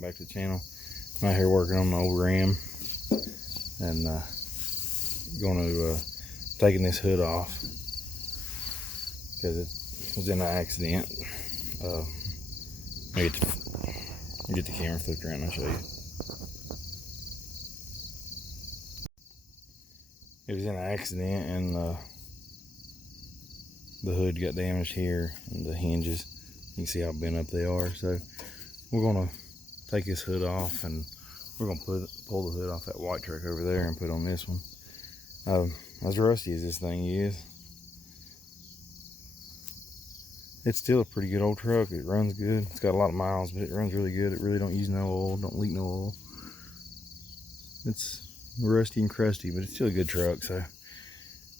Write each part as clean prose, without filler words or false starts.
welcome back to the channel. I'm out here working on the old Ram and going to taking this hood off because it was in an accident. Let me get the camera flipped around and I'll show you. It was in an accident and the hood got damaged here and the hinges. You can see how bent up they are. So we're gonna take this hood off and we're gonna pull the hood off that white truck over there and put on this one. As rusty as this thing is, it's still a pretty good old truck. It runs good. It's got a lot of miles, but it runs really good. It really don't use no oil, don't leak no oil. It's rusty and crusty, but it's still a good truck. So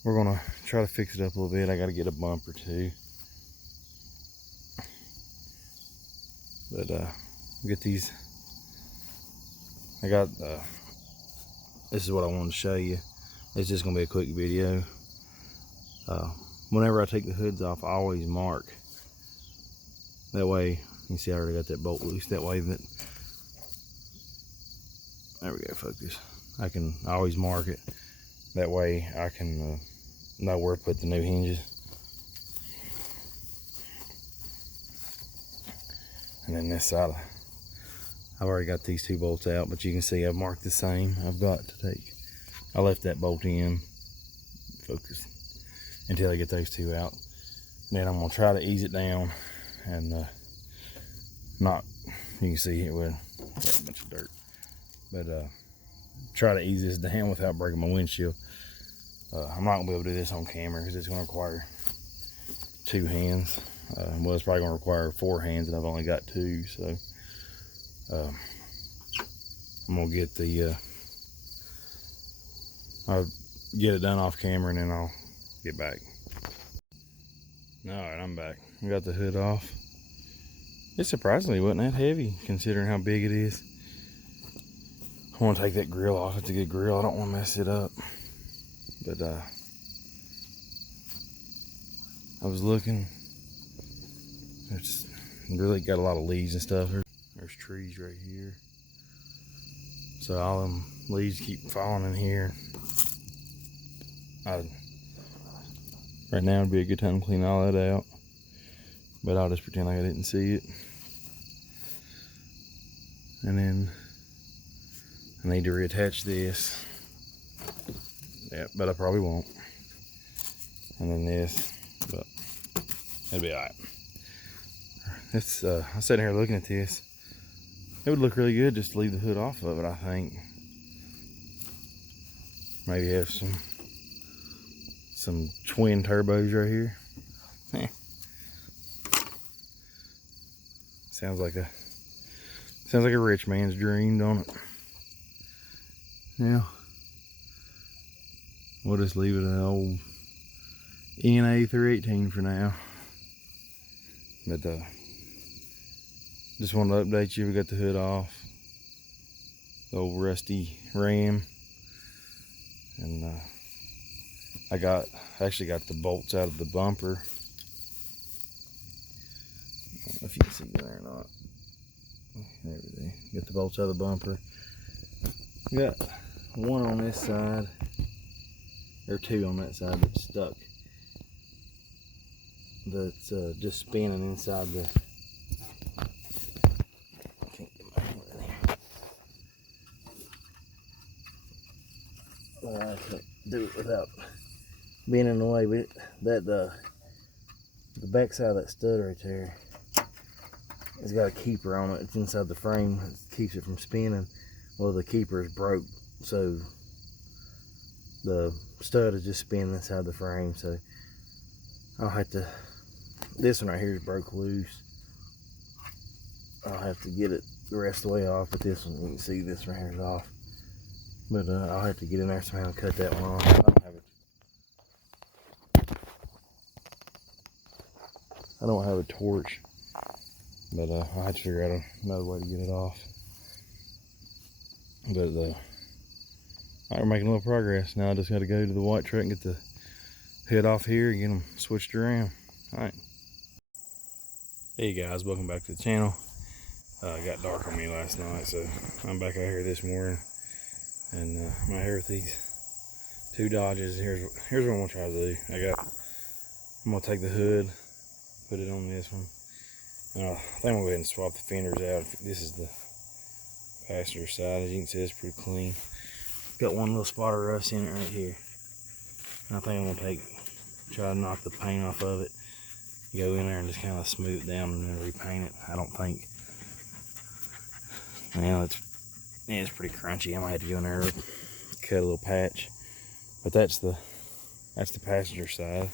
we're gonna try to fix it up a little bit. I gotta get a bumper too. But get these. I got this is what I wanted to show you. It's just gonna be a quick video. Whenever I take the hoods off, I always mark. That way, you can see I already got that bolt loose. That way that, there we go, focus. I always mark it. That way I can know where to put the new hinges. And then this side, I've already got these two bolts out, but you can see I've marked the same. I left that bolt in, focus, until I get those two out. And then I'm gonna try to ease it down and you can see it with a bunch of dirt, but try to ease this down without breaking my windshield. I'm not gonna be able to do this on camera because it's gonna require two hands. Well, it's probably gonna require 4 hands and I've only got 2, so I'm gonna get I'll get it done off camera and then I'll get back. All right, I'm back. I got the hood off. It surprisingly wasn't that heavy considering how big it is. I want to take that grill off. It's a good grill. I don't want to mess it up. But I was looking. It's really got a lot of leaves and stuff. There's trees right here. So all them leaves keep falling in here. Right now would be a good time to clean all that out. But I'll just pretend like I didn't see it. And then I need to reattach this. Yeah, but I probably won't. And then this, but it'll be alright. It's I'm sitting here looking at this. It would look really good just to leave the hood off of it, I think. Maybe have some twin turbos right here. Sounds like a rich man's dream, don't it? Yeah. We'll just leave it an old NA 318 for now. But just wanted to update you. We got the hood off. The old rusty Ram. And I actually got the bolts out of the bumper. I don't know if you can see there or not. There we go. Get the bolts out of the bumper. Got one on this side, or 2 on that side that's stuck. That's just spinning inside the. I can't get my hand in here. Well, I can't do it without being in the way. But the back side of that stud right there, it's got a keeper on it. It's inside the frame. It keeps it from spinning. Well, the keeper is broke, so the stud is just spinning inside the frame. So I'll have to. This one right here is broke loose. I'll have to get it the rest of the way off. But this one, you can see this right here is off. But I'll have to get in there somehow and cut that one off. I don't have a torch. But I'll have to figure out another way to get it off. But we're making a little progress. Now I just got to go to the white truck and get the head off here and get them switched around. All right. Hey guys, welcome back to the channel. It got dark on me last night, so I'm back out here this morning, and I'm out here with these 2 Dodges. Here's what I'm gonna try to do. I'm gonna take the hood, put it on this one. And I think I'm gonna go ahead and swap the fenders out. This is the passenger side. As you can see, it's pretty clean. Got one little spot of rust in it right here. And I think I'm gonna try to knock the paint off of it. Go in there and just kind of smooth it down and then repaint it. I don't think. Well, it's pretty crunchy. I might have to go in there and cut a little patch. But that's the passenger side.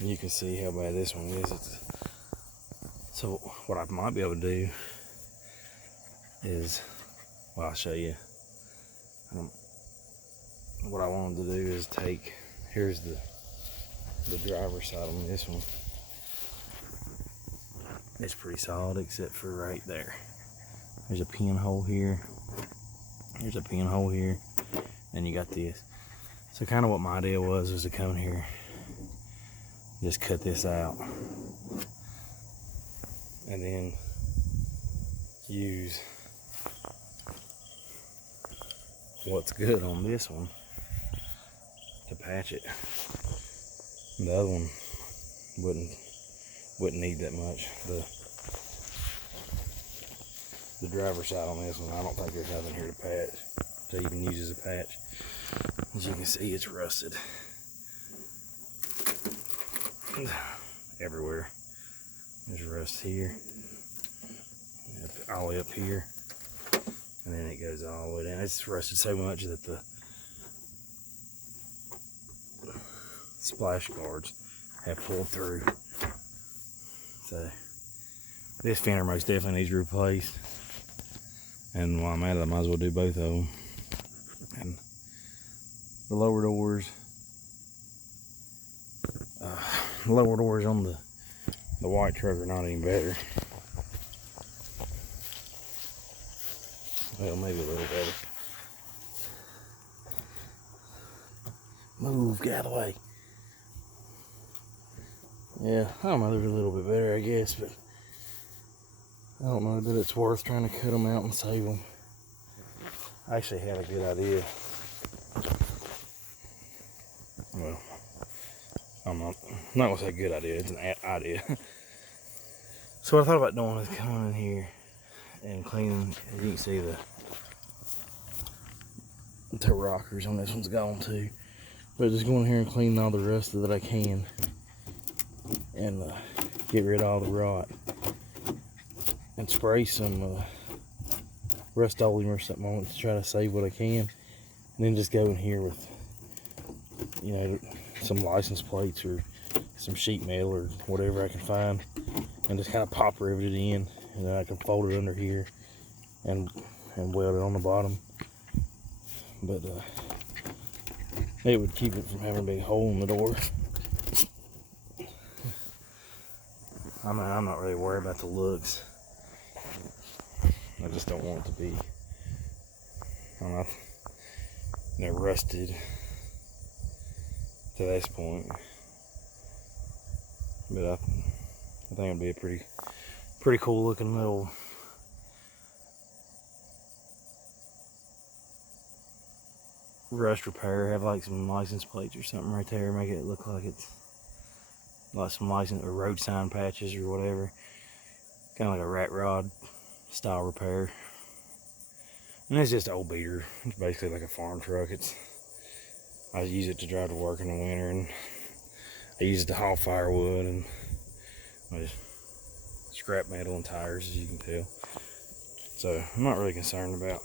And you can see how bad this one is. So what I might be able to do is, well, I'll show you. What I wanted to do is here's the driver's side on this one. It's pretty solid except for right there. There's a pinhole here. There's a pinhole here. And you got this. So kind of what my idea was to come in here, just cut this out, and then use what's good on this one to patch it. The other one wouldn't need that much. The driver's side on this one, I don't think there's nothing here to patch, so you can use as a patch. As you can see, it's rusted everywhere. There's rust here, all the way up here, and then it goes all the way down. It's rusted so much that the splash guards have pulled through. So this fender most definitely needs replaced. And while I'm at it, I might as well do both of them. And the lower doors on the white truck are not any better. Well, maybe a little better. Move, get out of the way. Yeah, I don't know, they're a little bit better, I guess, but I don't know that it's worth trying to cut them out and save them. I actually had a good idea. Well, I'm not gonna say good idea, it's an idea. So what I thought about doing is coming in here and cleaning. As you can see, the rockers on this one's gone too. But just going in here and cleaning all the rust that I can, and get rid of all the rot, and spray some Rust-Oleum or something on it to try to save what I can. And then just go in here with, you know, some license plates or some sheet metal or whatever I can find, and just kind of pop rivet it in, and then I can fold it under here and weld it on the bottom. But it would keep it from having a big hole in the door. I'm not really worried about the looks. I just don't want it to be, rusted to this point. But I think it'll be a pretty cool looking little rust repair. Have like some license plates or something right there, make it look like it's like some license or road sign patches or whatever. Kind of like a rat rod style repair. And it's just an old beater. It's basically like a farm truck. I use it to drive to work in the winter, and I use it to haul firewood and scrap metal and tires, as you can tell. So I'm not really concerned about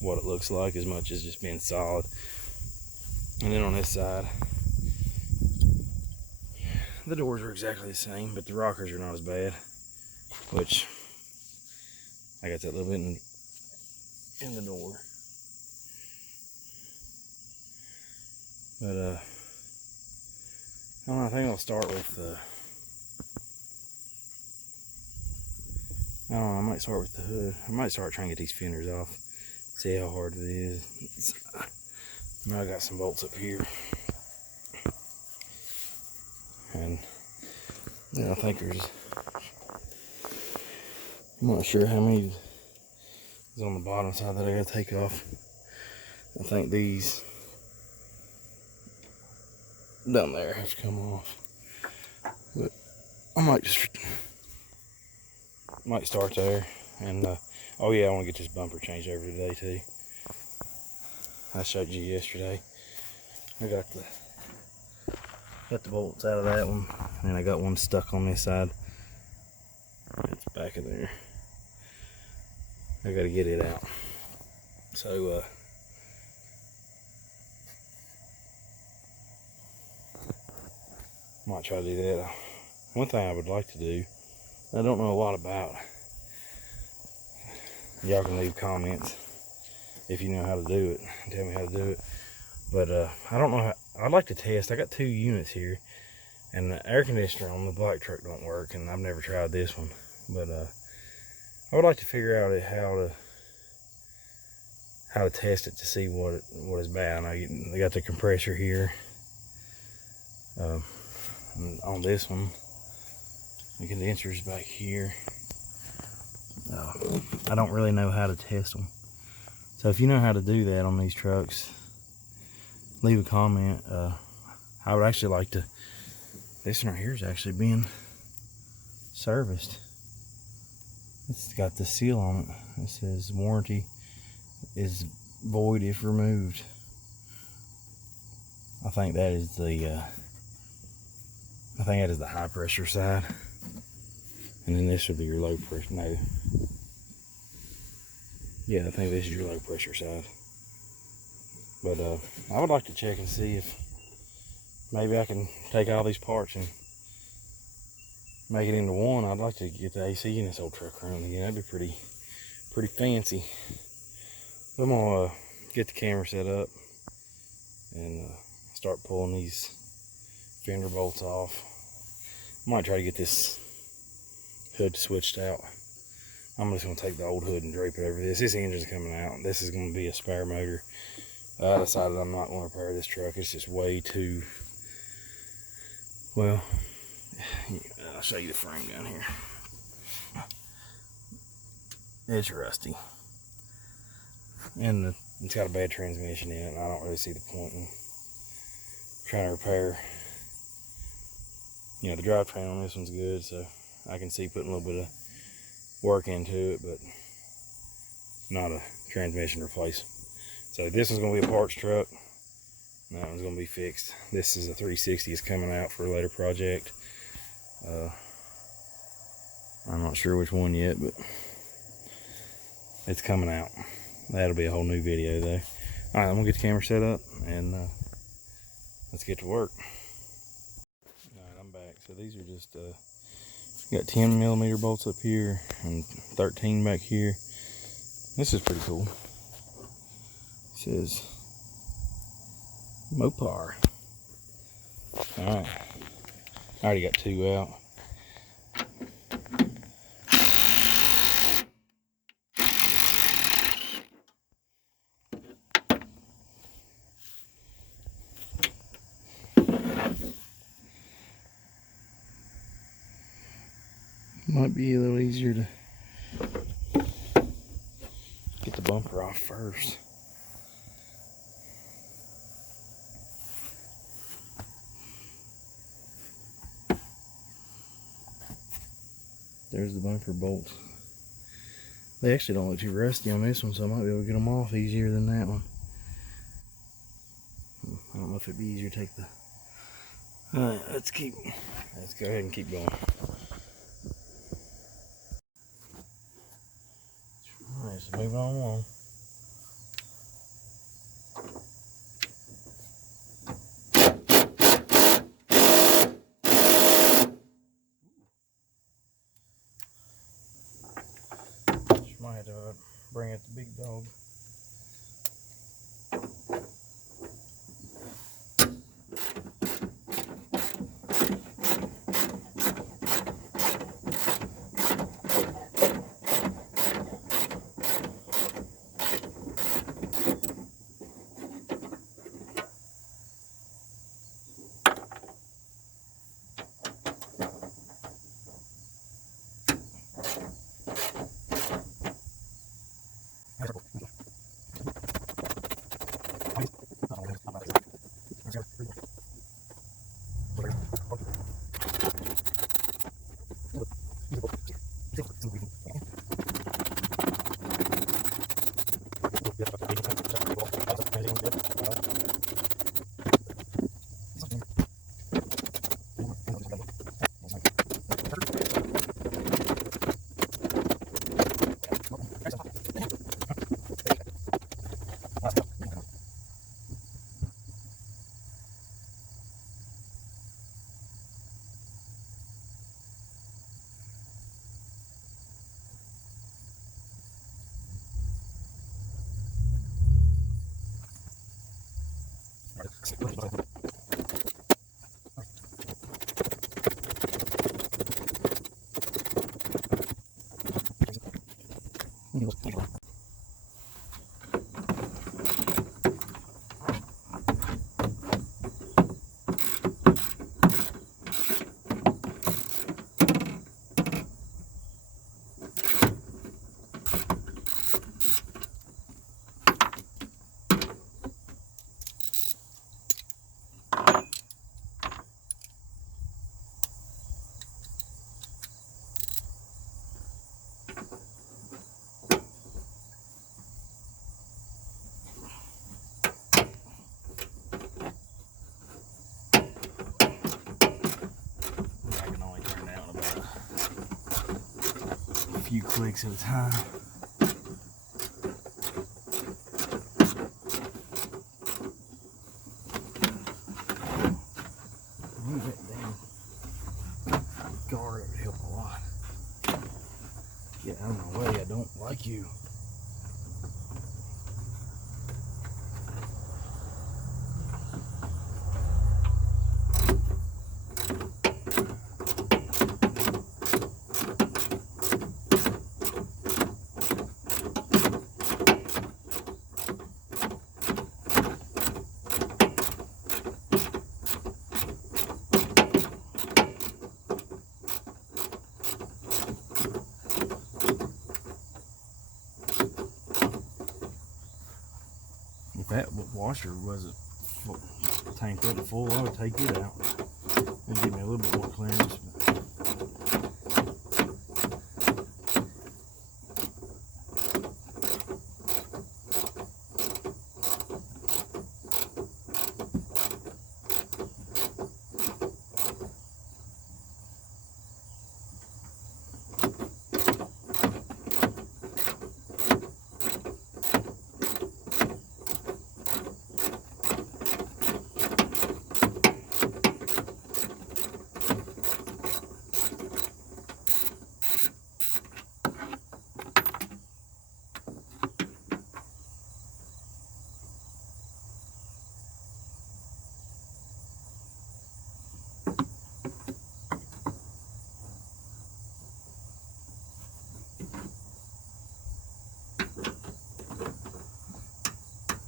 what it looks like as much as just being solid. And then on this side, the doors are exactly the same, but the rockers are not as bad, which I got that little bit in the door. But I don't know, I think I'll start with I don't know, I might start with the hood. I might start trying to get these fenders off, see how hard it is. I got some bolts up here. And I think there's, I'm not sure how many is on the bottom side that I gotta take off. I think these down there have to come off. But I might start there. And oh yeah, I want to get this bumper changed over today too. I showed you yesterday. I got the bolts out of that one, and I got one stuck on this side. It's back in there. I got to get it out. So might try to do that. One thing I would like to do, I don't know a lot about. Y'all can leave comments if you know how to do it. Tell me how to do it. But I don't know how. I'd like to test. I got 2 units here, and the air conditioner on the black truck don't work, and I've never tried this one. But I would like to figure out how to test it to see what is bad. I know they got the compressor here. And on this one, the condenser's back here. I don't really know how to test them. So if you know how to do that on these trucks, leave a comment. I would actually like to. This one right here is actually being serviced. It's got the seal on it. It says warranty is void if removed. I think that is the high pressure side, and then this would be your low pressure. No, yeah, I think this is your low pressure side. But I would like to check and see if maybe I can take all these parts and make it into one. I'd like to get the AC in this old truck running again. That'd be pretty fancy. I'm gonna get the camera set up and start pulling these fender bolts off. I might try to get this hood switched out. I'm just gonna take the old hood and drape it over this. This engine's coming out. This is gonna be a spare motor. I decided I'm not gonna repair this truck. It's just way too, well, I'll show you the frame down here. It's rusty. And it's got a bad transmission in it, and I don't really see the point in trying to repair. You know, the drivetrain on this one's good, so I can see putting a little bit of work into it, but not a transmission replacement. So this is going to be a parts truck. That one's going to be fixed. This is a 360. It's coming out for a later project. I'm not sure which one yet, but it's coming out. That'll be a whole new video though. All right, I'm gonna get the camera set up and let's get to work. All right, I'm back. So these are just got 10mm bolts up here and 13 back here. This is pretty cool. It says Mopar. All right, I already got 2 out. Might be a little easier to get the bumper off first. There's the bumper bolts. They actually don't look too rusty on this one, so I might be able to get them off easier than that one. I don't know if it'd be easier to take the... Alright, let's go ahead and keep going. Alright, so moving on along. Just might have to bring out the big dog. I can only turn down about a few clicks at a time. Move that damn guard would help a lot. Get out of my way, I don't like you. If that washer wasn't tanked up full, I would take it out and give me a little bit more clearance.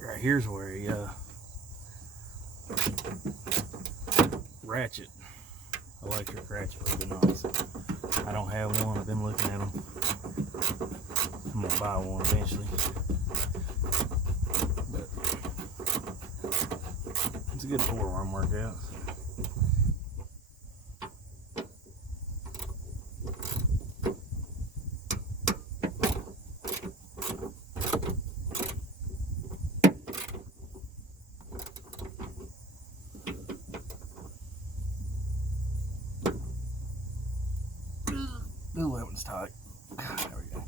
Right here's where a ratchet, electric ratchet would be nice. I don't have one. I've been looking at them. I'm gonna buy one eventually. But it's a good forearm workout. Ooh, that one's tight. There we go.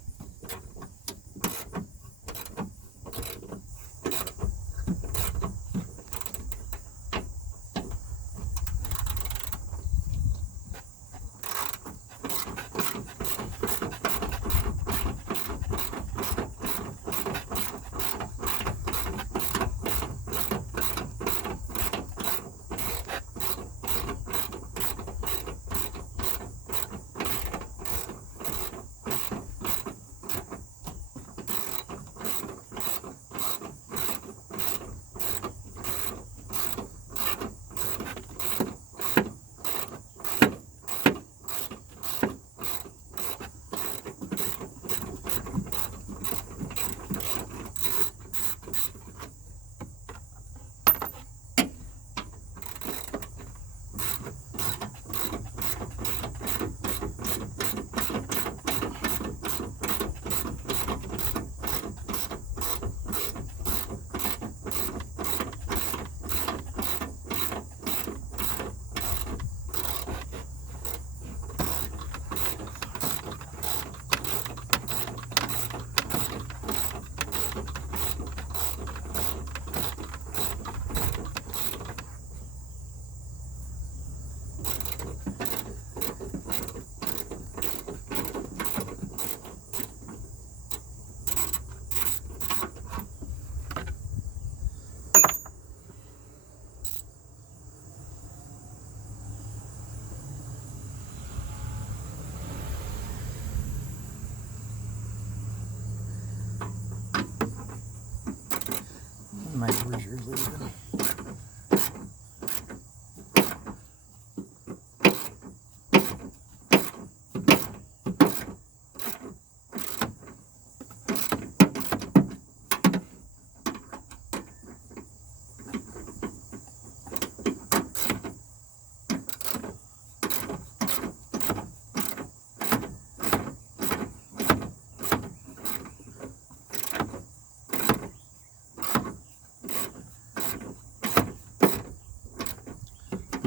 neighbors are leaving.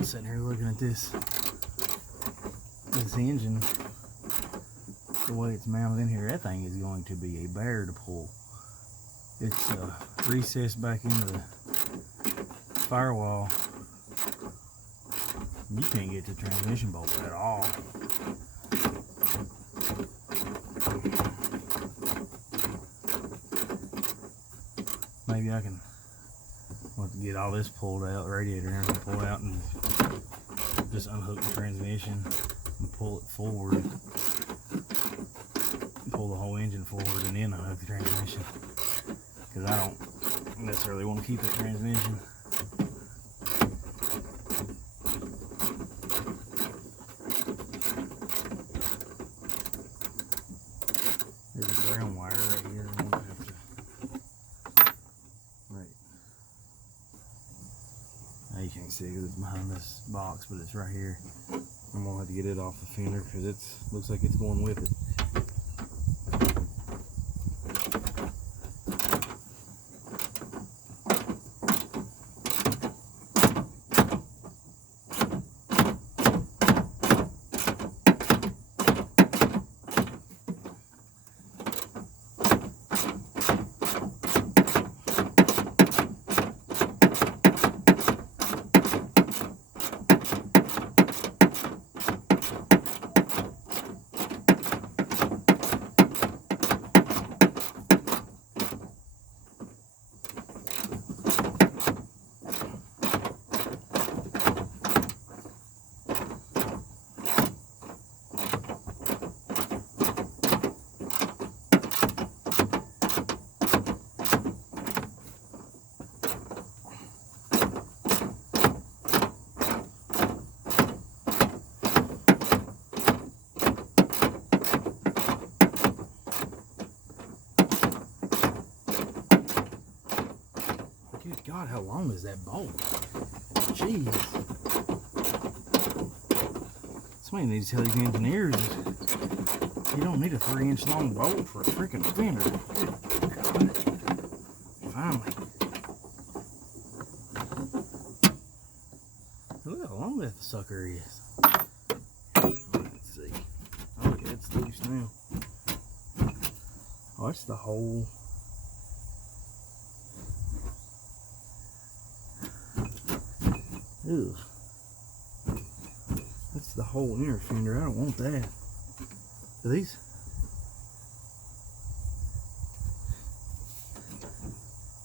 Sitting here looking at this engine, the way it's mounted in here, that thing is going to be a bear to pull. It's recessed back into the firewall. You can't get the transmission bolt at all. Maybe I can get all this pulled out, radiator and everything pulled out, and just unhook the transmission and pull it forward. Pull the whole engine forward and then unhook the transmission. Because I don't necessarily want to keep that transmission. There's a ground wire right here. I'm gonna have to. Right. Now you can't see it because it's behind this box, but it's right here. I'm gonna have to get it off the fender because it looks like it's going with it. Good God, how long is that bolt? Jeez. Somebody needs to tell these engineers you don't need a 3-inch long bolt for a freaking fender. Good God. Finally. Look how long that sucker is. Let's see. Oh, yeah, it's loose now. Oh, it's the whole. Ugh. That's the whole inner fender. I don't want that. Are these?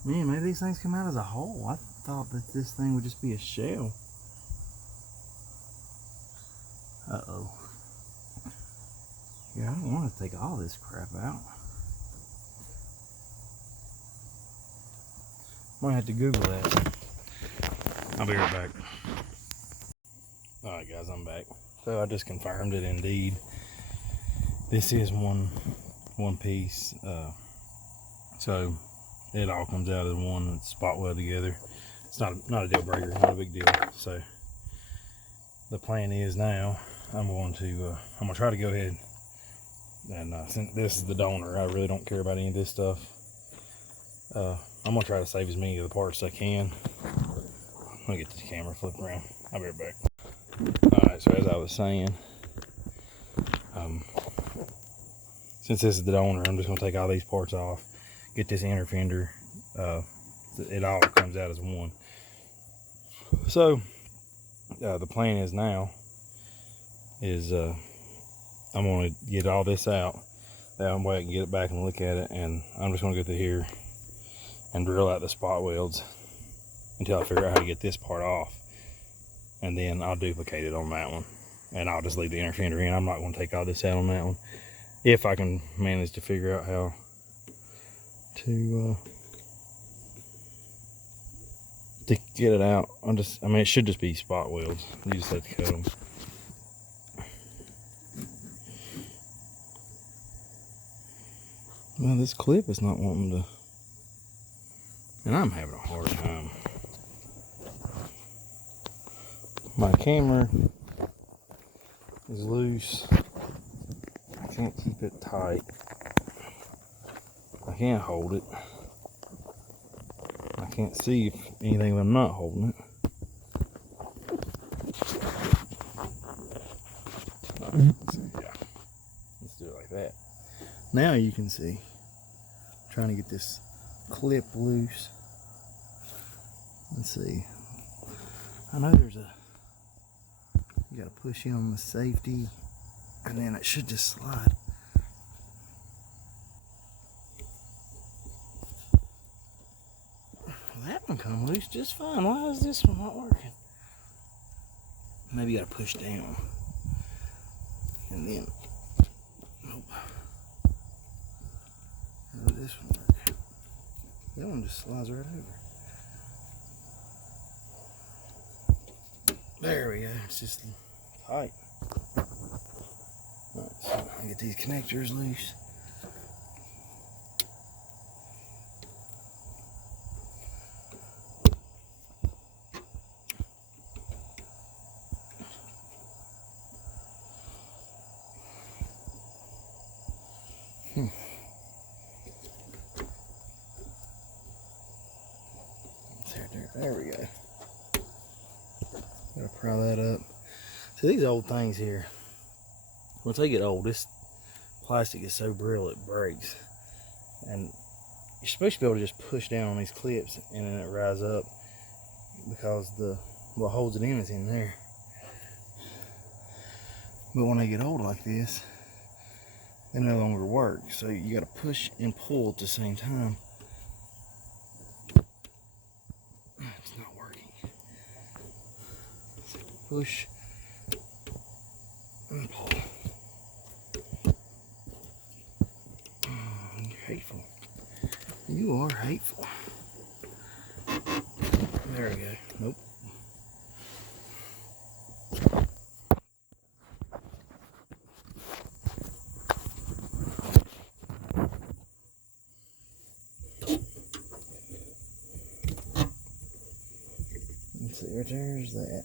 Man, maybe these things come out as a whole. I thought that this thing would just be a shell. Uh-oh. Yeah, I don't want to take all this crap out. Might have to Google that. I'll be right back. Alright guys, I'm back. So I just confirmed it indeed. This is one piece. So it all comes out as one. It's spot weld together. It's not a deal breaker, not a big deal. So the plan is now I'm gonna try to go ahead and since this is the donor, I really don't care about any of this stuff. I'm gonna try to save as many of the parts as I can. I'm gonna get the camera flipped around. I'll be right back. Alright, so as I was saying, since this is the donor, I'm just gonna take all these parts off, get this inner fender. It all comes out as one. So the plan is now is I'm gonna get all this out. That way I can get it back and look at it, and I'm just gonna go through here and drill out the spot welds until I figure out how to get this part off, and then I'll duplicate it on that one, and I'll just leave the inner fender in. I'm not going to take all this out on that one if I can manage to figure out how to to get it out, I mean, it should just be spot welds. You just have to cut them. Well, this clip is not wanting to, and I'm having a hard time. My camera is loose. I can't keep it tight. I can't hold it. I can't see if anything if I'm not holding it. Yeah, let's do it like that. Now you can see. I'm trying to get this clip loose. Let's see. I know there's a. You gotta push in on the safety, and then it should just slide. That one come loose just fine. Why is this one not working? Maybe you gotta push down. And then, nope. How did this one work? That one just slides right over. There we go. It's just tight. Alright, so I get these connectors loose. There we go. Gotta pry that up. So these old things here, once they get old, this plastic is so brittle it breaks. And you're supposed to be able to just push down on these clips and then it rise up because what holds it in is in there. But when they get old like this, they no longer work. So you gotta push and pull at the same time. It's not working. So push and pull. Oh, you're hateful. You are hateful. There we go. Nope. Let's see, right there's that.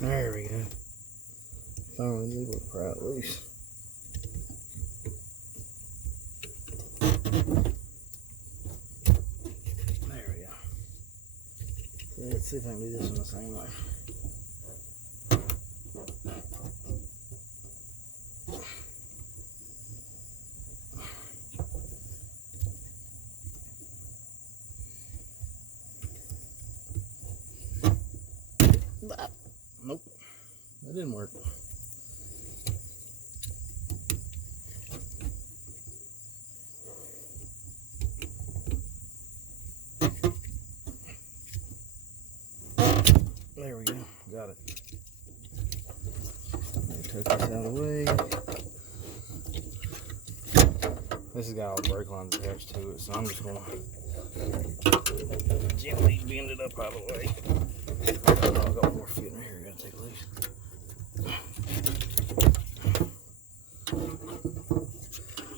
There we go. Finally able to pry it loose. There we go. So let's see if I can do this one the same way. Nope, that didn't work. There we go, got it. Took this out of the way. This has got all the brake lines attached to it, so I'm just gonna gently bend it up out of the way. Oh, I've got more feet in here, gotta take it loose.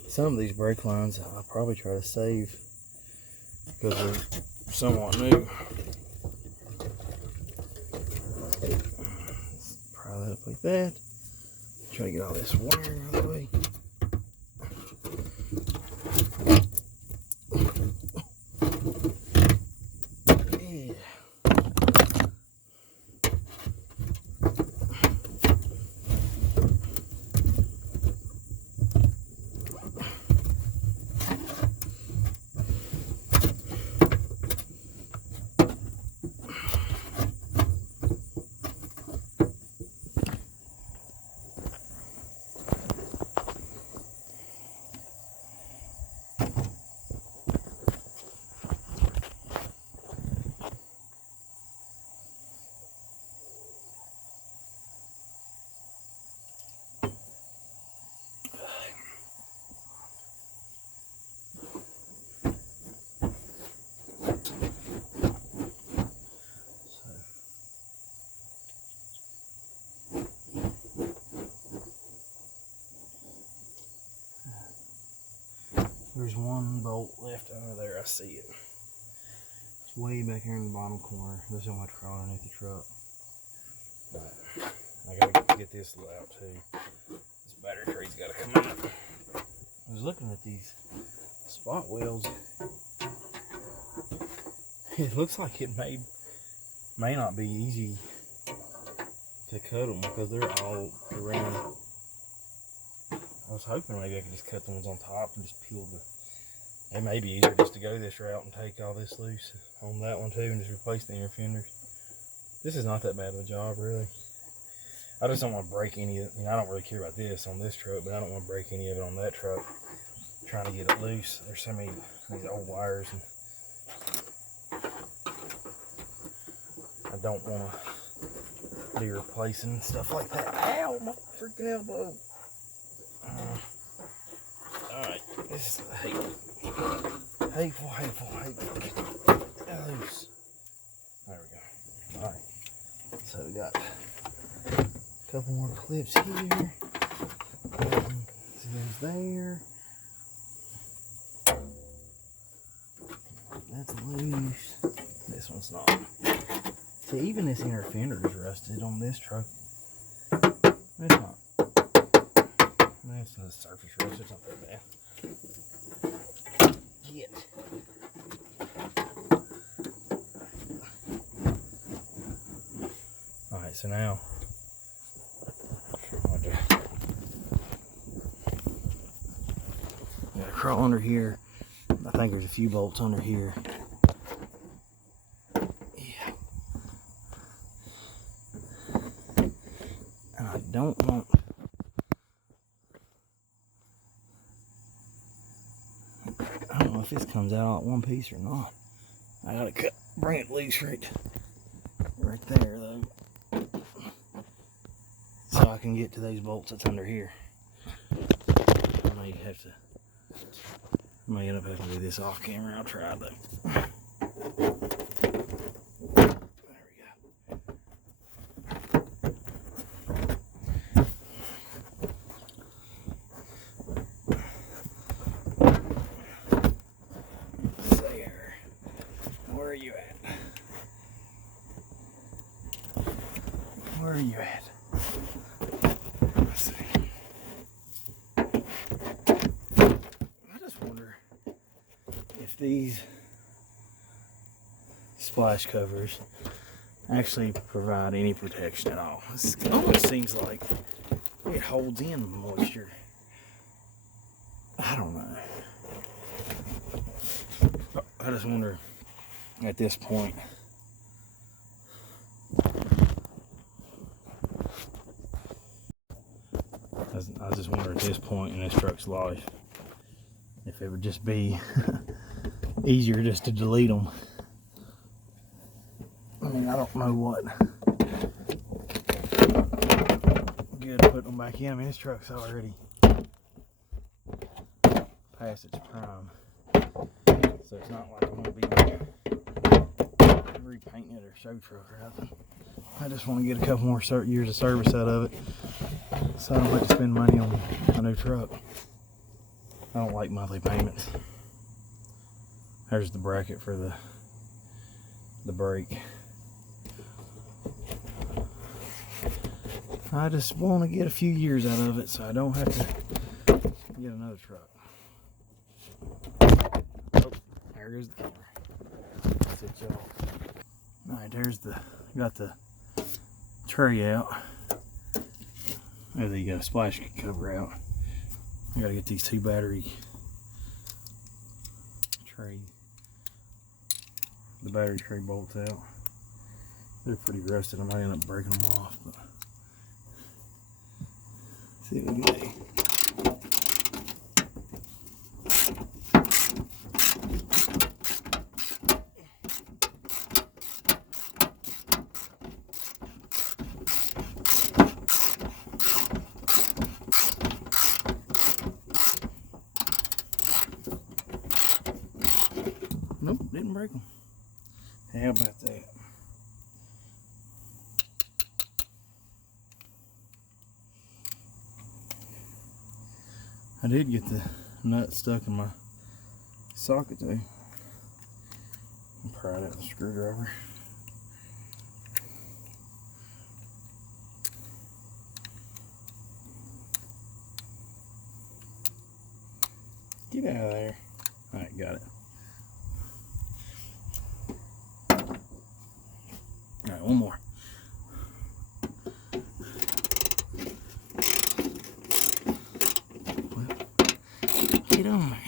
Some of these brake lines I'll probably try to save because they're somewhat new. Let's pry that up like that. Try to get all this wiring out of the way. Yeah. There's one bolt left under there. I see it. It's way back here in the bottom corner. There's so much crawling underneath the truck. But I gotta get this out too. This battery tray's gotta come out. I was looking at these spot welds. It looks like it may not be easy to cut them because they're all around. I was hoping maybe I could just cut the ones on top and just peel the. It may be easier just to go this route and take all this loose on that one too and just replace the inner fenders. This is not that bad of a job, really. I just don't want to break any of it. I don't really care about this on this truck, but I don't want to break any of it on that truck. Trying to get it loose. There's so many these old wires, and I don't want to be replacing stuff like that. Ow, my freaking elbow. Alright, this is hateful. Loose. There we go. Alright. So we got a couple more clips here. There's there. That's loose. This one's not. See, even this inner fender is rusted on this truck. It's not. That's the surface rust. It's not that bad. Get. Alright, so now gotta crawl under here. I think there's a few bolts under here. Yeah. And I don't want. I don't know if this comes out at one piece or not. I gotta bring it loose right there though. So I can get to those bolts that's under here. I may have to. I may end up having to do this off camera. I'll try though. There we go. There. Where are you at? Where are you at? Let's see. I just wonder if these splash covers actually provide any protection at all. It almost seems like it holds in moisture. I don't know. I just wonder at this point. I just wonder at this point in this truck's life if it would just be easier just to delete them. I mean, I don't know what good putting them back in. I mean, this truck's already past its prime, so it's not like I'm gonna be repainting it or show truck or nothing. I just want to get a couple more years of service out of it, so I don't have to spend money on a new truck. I don't like monthly payments. There's the bracket for the brake. I just want to get a few years out of it so I don't have to get another truck. Oh, there goes the camera. Sit y'all. Alright, got the tray out. There you go, splash cover out. I gotta get these two battery tray, the battery tray bolts out. They're pretty rusted. I might end up breaking them off, but see what we can do. Nope, didn't break them. How about that? I did get the nut stuck in my socket though. Pry it out with a screwdriver. Get out of there. Alright, got it. Alright, one more. Well, get on there.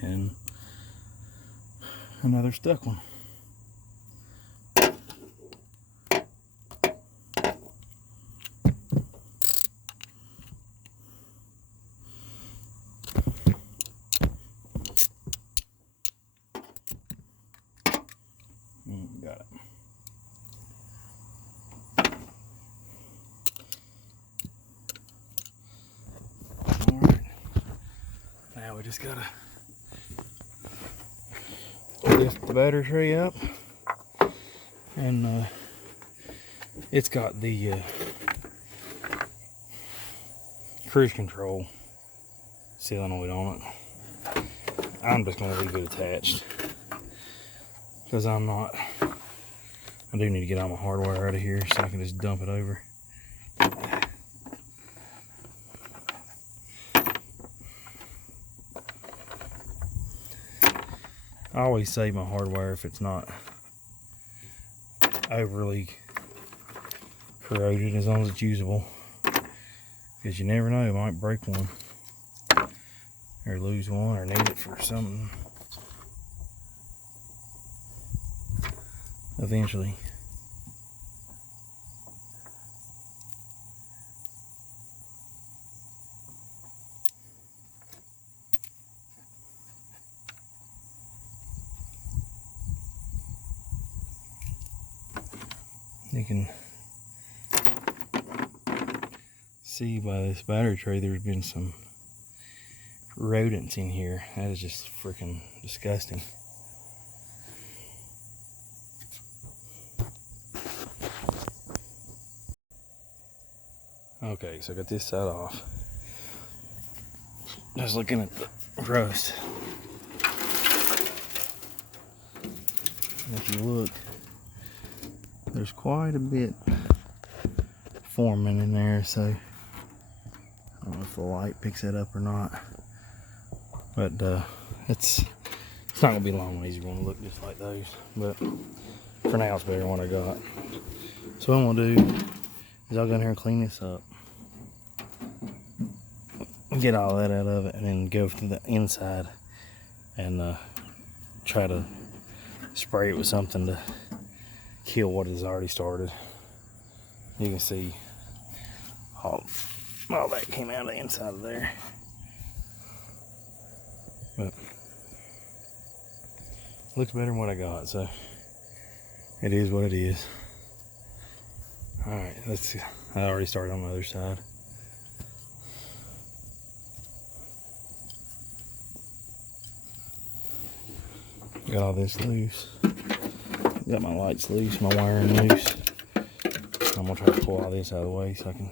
And another stuck one. Got it. All right. Now we just gotta lift the battery tray up, and it's got the cruise control solenoid on it. I'm just gonna leave it attached because I do need to get all my hardware out of here so I can just dump it over. I always save my hardware if it's not overly corroded, as long as it's usable, because you never know, you might break one or lose one or need it for something eventually. You can see by this battery tray there's been some rodents in here. That is just freaking disgusting. Okay, so I got this side off. Just looking at the rust. And if you look, there's quite a bit forming in there, so I don't know if the light picks that up or not. But it's not gonna be long ways you're gonna look just like those. But for now it's better than what I got. So what I'm gonna do is I'll go in here and clean this up. Get all that out of it and then go through the inside and try to spray it with something to kill what has already started. You can see all that came out of the inside of there. But looks better than what I got, so it is what it is. Alright, let's see. I already started on the other side. Got all this loose. Got my lights loose, my wiring loose. I'm gonna try to pull all this out of the way so I can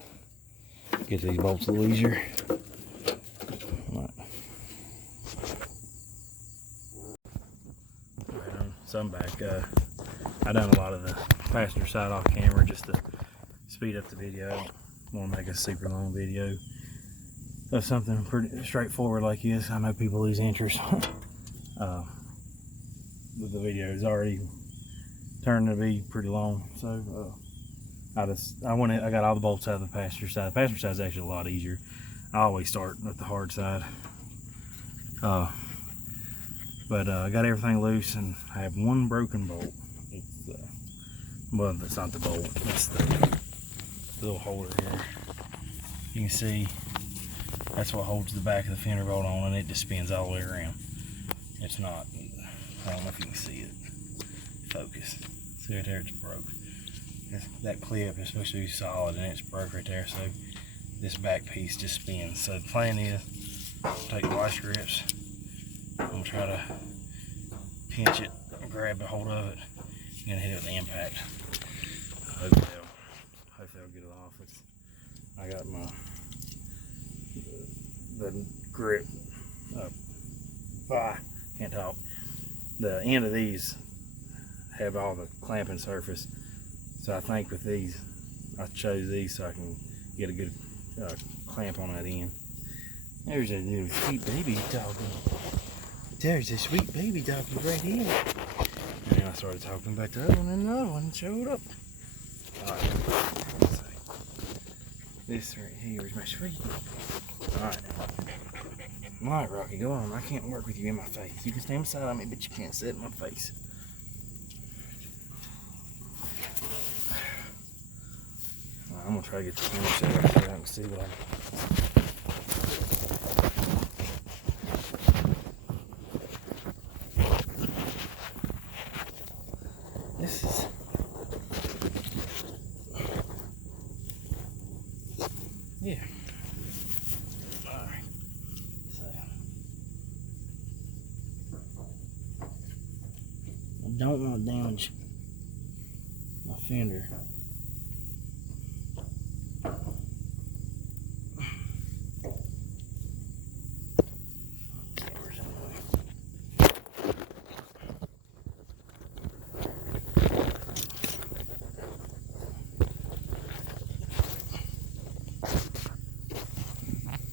get these bolts a little easier. Right. So I'm back. I done a lot of the passenger side off camera just to speed up the video. I don't want to make a super long video of something pretty straightforward like this. I know people lose interest. But the video is already turning to be pretty long, so I got all the bolts out of the passenger side. The passenger side is actually a lot easier. I always start at the hard side, but I got everything loose, and I have one broken bolt. It's well, that's not the bolt, it's the little holder here. You can see that's what holds the back of the fender bolt on, and it just spins all the way around. It's not, I don't know if you can see it. focus. See right there, it's broke. That clip is supposed to be solid and it's broke right there, so this back piece just spins. So the plan is take the vice grips and try to pinch it, grab a hold of it, and hit it with the impact. Hopefully I'll get it off. I got the grip up. Can't talk. The end of these have all the clamping surface, so I think with these, I chose these so I can get a good clamp on that end. There's a little sweet baby doggy. There's a sweet baby doggy right here. And then I started talking about the other one, and another one showed up. Alright, let's see. This right here is my sweet. Alright. Alright, Rocky, go on. I can't work with you in my face. You can stand beside me, but you can't sit in my face. I'm gonna try to get the camera set up so I can see what this is. Yeah. Alright. So I don't want to damage my fender.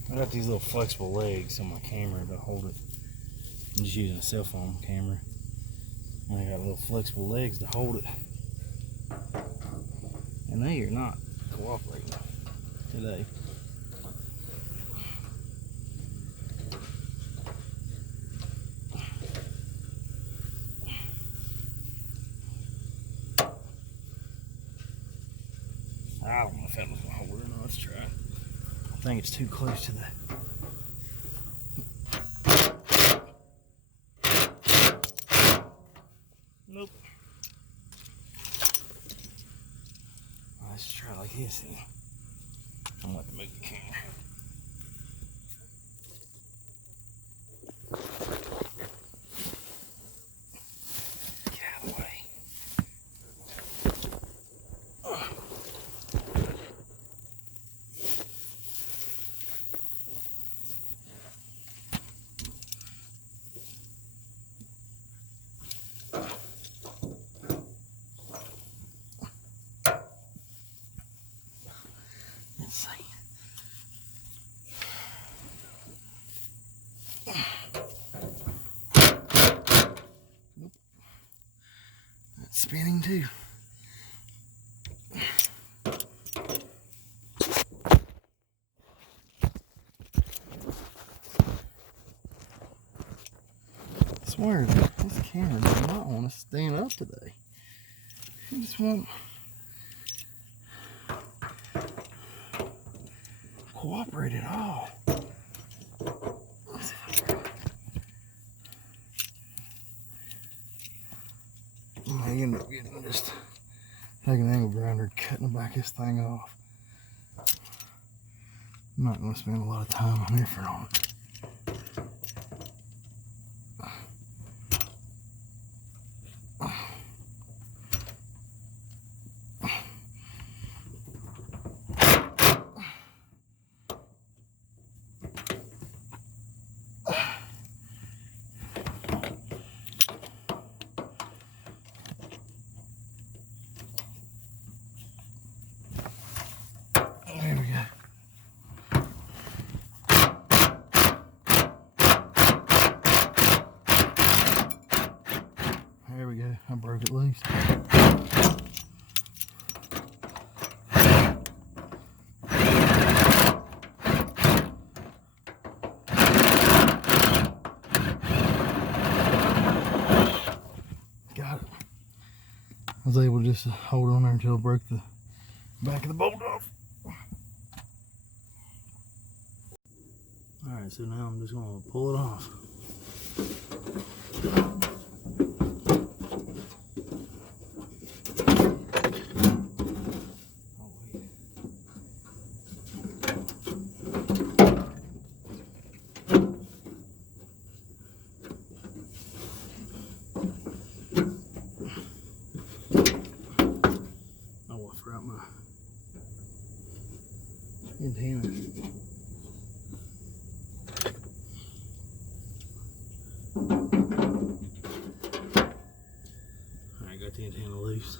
I got these little flexible legs on my camera to hold it. I'm just using a cell phone camera. And I got little flexible legs to hold it. And they are not cooperating today. I don't know if that was gonna hold it or not. Let's try. I think it's too close to the. Nope. Let's try like this then. I'm gonna have to move the camera. Get out of the way. Let's see. Nope. That's spinning too. I swear this camera does not want to stand up today. It just won't cooperate at all. I end up getting just taking an angle grinder, cutting the back of this thing off. I'm not going to spend a lot of time on effort on it. There we go. There we go. I broke it loose. Got it. I was able to just hold on there until I broke the back of the bolt off. Alright, so now I'm just going to pull it off. Alright, got the antenna loose.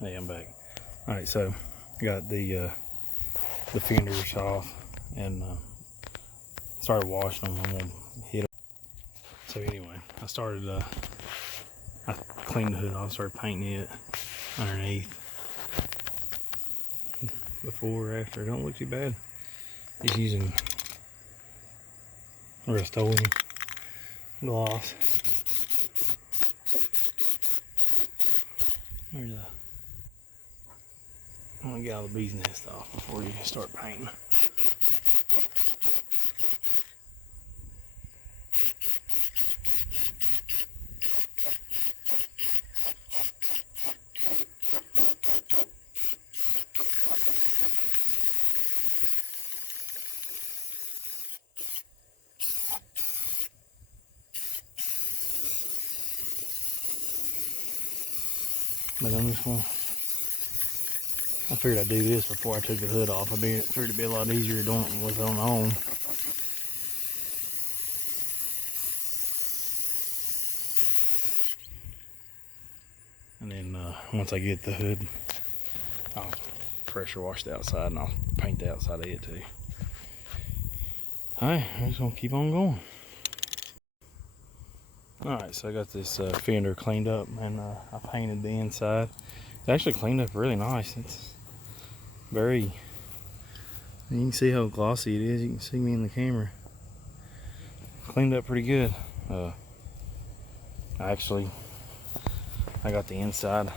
Hey, I'm back. Alright, so I got the fenders off and started washing them. I'm gonna hit them. So anyway, I cleaned the hood off, started painting it underneath. Before or after, it don't look too bad. Just using Rust-Oleum gloss. Where's the... I'm gonna get all the bees nest off before you start painting. But I'm just gonna... I figured I'd do this before I took the hood off. I figured it'd be a lot easier doing it with it on my own. And then once I get the hood, I'll pressure wash the outside and I'll paint the outside of it too. Alright, I'm just gonna keep on going. Alright, so I got this fender cleaned up and I painted the inside. It actually cleaned up really nice. It's very, you can see how glossy it is. You can see me in the camera. Cleaned up pretty good. I got the inside.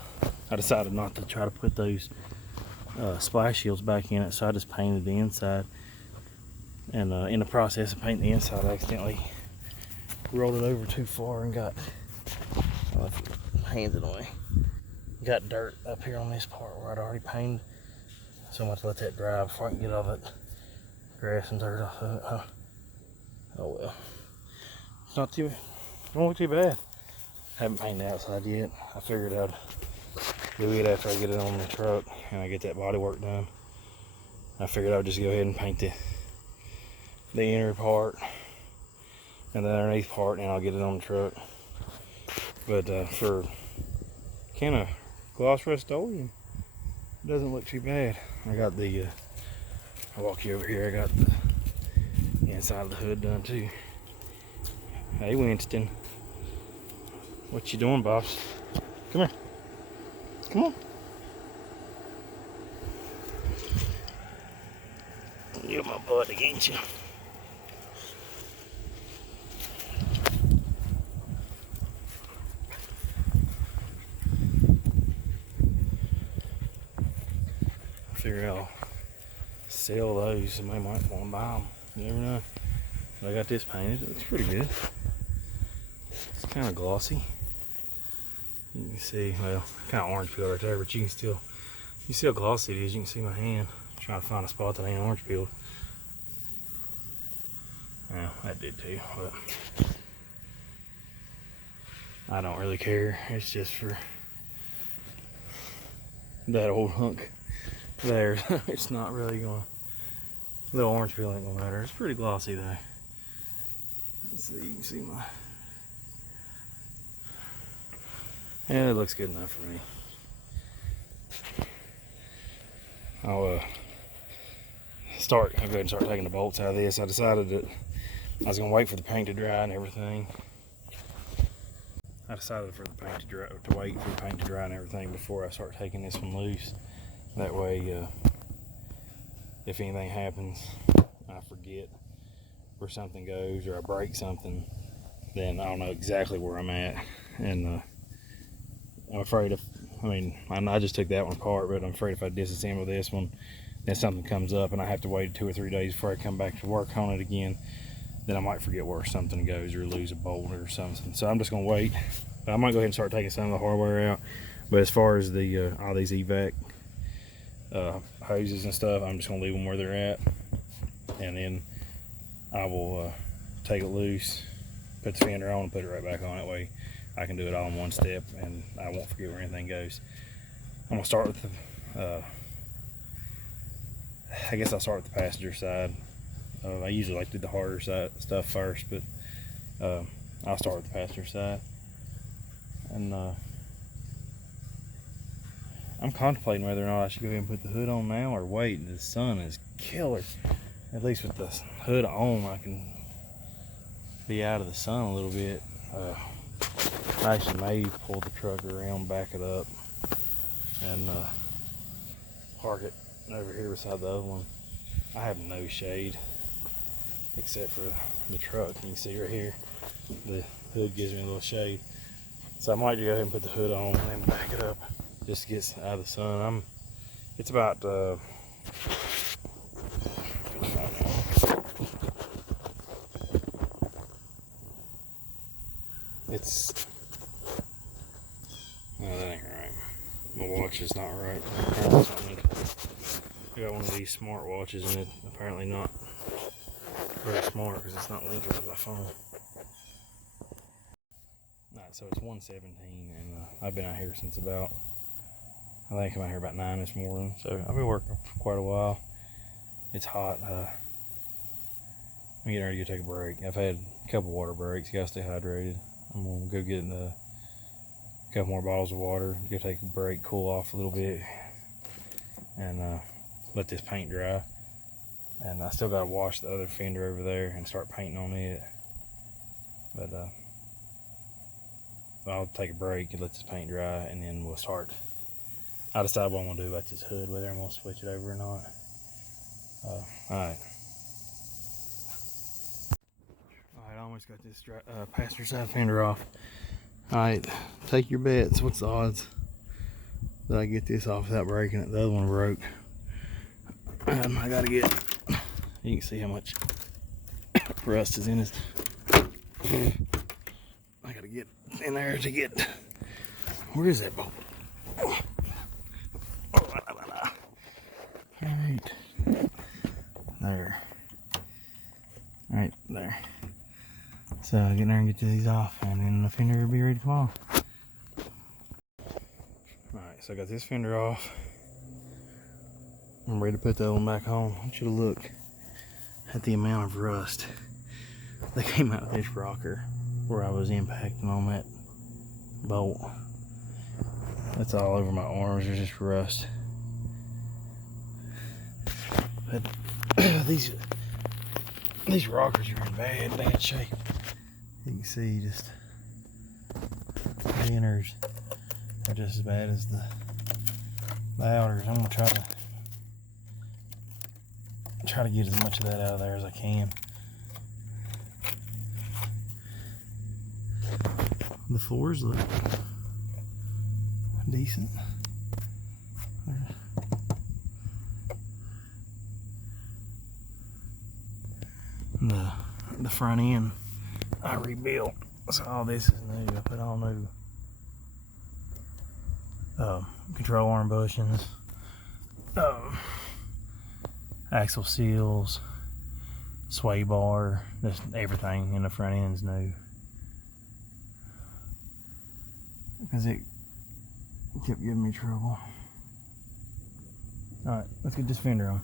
I decided not to try to put those splash shields back in it, so I just painted the inside. And in the process of painting the inside, I accidentally rolled it over too far and got hands in the way. Got dirt up here on this part where I'd already painted. So I'm going to let that dry before I can get all that grass and dirt off of it. Huh? Oh well. It's not too, don't look too bad. Haven't painted the outside yet. I figured I'd do it after I get it on the truck and I get that body work done. I figured I would just go ahead and paint the inner part and the underneath part, and I'll get it on the truck. But for kind of gloss Rust-Oleum, it doesn't look too bad. I got the I'll walk you over here. I got the inside of the hood done too. Hey Winston, what you doing, Bobs? Come here. Come on. You're my buddy, ain't you? I figure I'll sell those. Somebody might want to buy them. You never know. But I got this painted. It looks pretty good. It's kind of glossy. You can see, well, kind of orange peel right there, but you see how glossy it is. You can see my hand. I'm trying to find a spot that ain't orange peeled. Yeah, that did too, but I don't really care. It's just for that old hunk there. It's not really gonna, the orange peel ain't gonna matter. It's pretty glossy though. Let's see, you can see my, yeah, it looks good enough for me. I'll go ahead and start taking the bolts out of this. I decided that I was gonna wait for the paint to dry and everything. I decided for the paint to dry, to wait for the paint to dry and everything before I start taking this one loose. That way, if anything happens, I forget where something goes or I break something, then I don't know exactly where I'm at. And I'm afraid if I mean, I just took that one apart, but I'm afraid if I disassemble this one, then something comes up and I have to wait 2 or 3 days before I come back to work on it again, then I might forget where something goes or lose a bolt or something. So I'm just gonna wait. But I might go ahead and start taking some of the hardware out. But as far as the all these evac hoses and stuff, I'm just gonna leave them where they're at, and then I will take it loose, put the fender on, and put it right back on. That way I can do it all in one step, and I won't forget where anything goes. I'm gonna start with the, I guess I'll start with the passenger side. I usually like to do the harder side stuff first, but I'll start with the passenger side. And I'm contemplating whether or not I should go ahead and put the hood on now or wait. The sun is killer. At least with the hood on, I can be out of the sun a little bit. I actually may pull the truck around, back it up, and park it over here beside the other one. I have no shade except for the truck. You can see right here, the hood gives me a little shade. So I might go ahead and put the hood on and then back it up just to get out of the sun. It's about no, that ain't right. My watch is not right. I got one of these smart watches and it's apparently not very smart because it's not linking to my phone. Alright, so it's 1:17 and I've been out here since about, I think I came out here about 9 this morning. So I've been working for quite a while. It's hot. I'm getting ready to go take a break. I've had a couple water breaks. Gotta stay hydrated. I'm gonna go get a couple more bottles of water, go take a break, cool off a little bit, and let this paint dry. And I still gotta wash the other fender over there and start painting on it. But I'll take a break and let this paint dry, and then we'll start. I'll decide what I'm gonna do about this hood, whether I'm gonna switch it over or not. Alright, I almost got this passenger side fender off. Alright, take your bets. What's the odds that I get this off without breaking it? The other one broke. I gotta get, you can see how much rust is in this. I gotta get in there to get, where is that bolt? Alright, there. Right there. So I'll get in there and get these off, and then the fender will be ready to come off. Alright, so I got this fender off. I'm ready to put the other one back on. I want you to look at the amount of rust that came out of this rocker where I was impacting on that bolt. That's all over my arms. There's just rust. But these rockers are in bad shape. You can see just the inners are just as bad as the outers. I'm gonna try to get as much of that out of there as I can. The floors look decent. The front end I rebuilt, so all this is new. I put all new control arm bushings, axle seals, sway bar, just everything in the front end's new. Because it kept giving me trouble. Alright, let's get this fender on.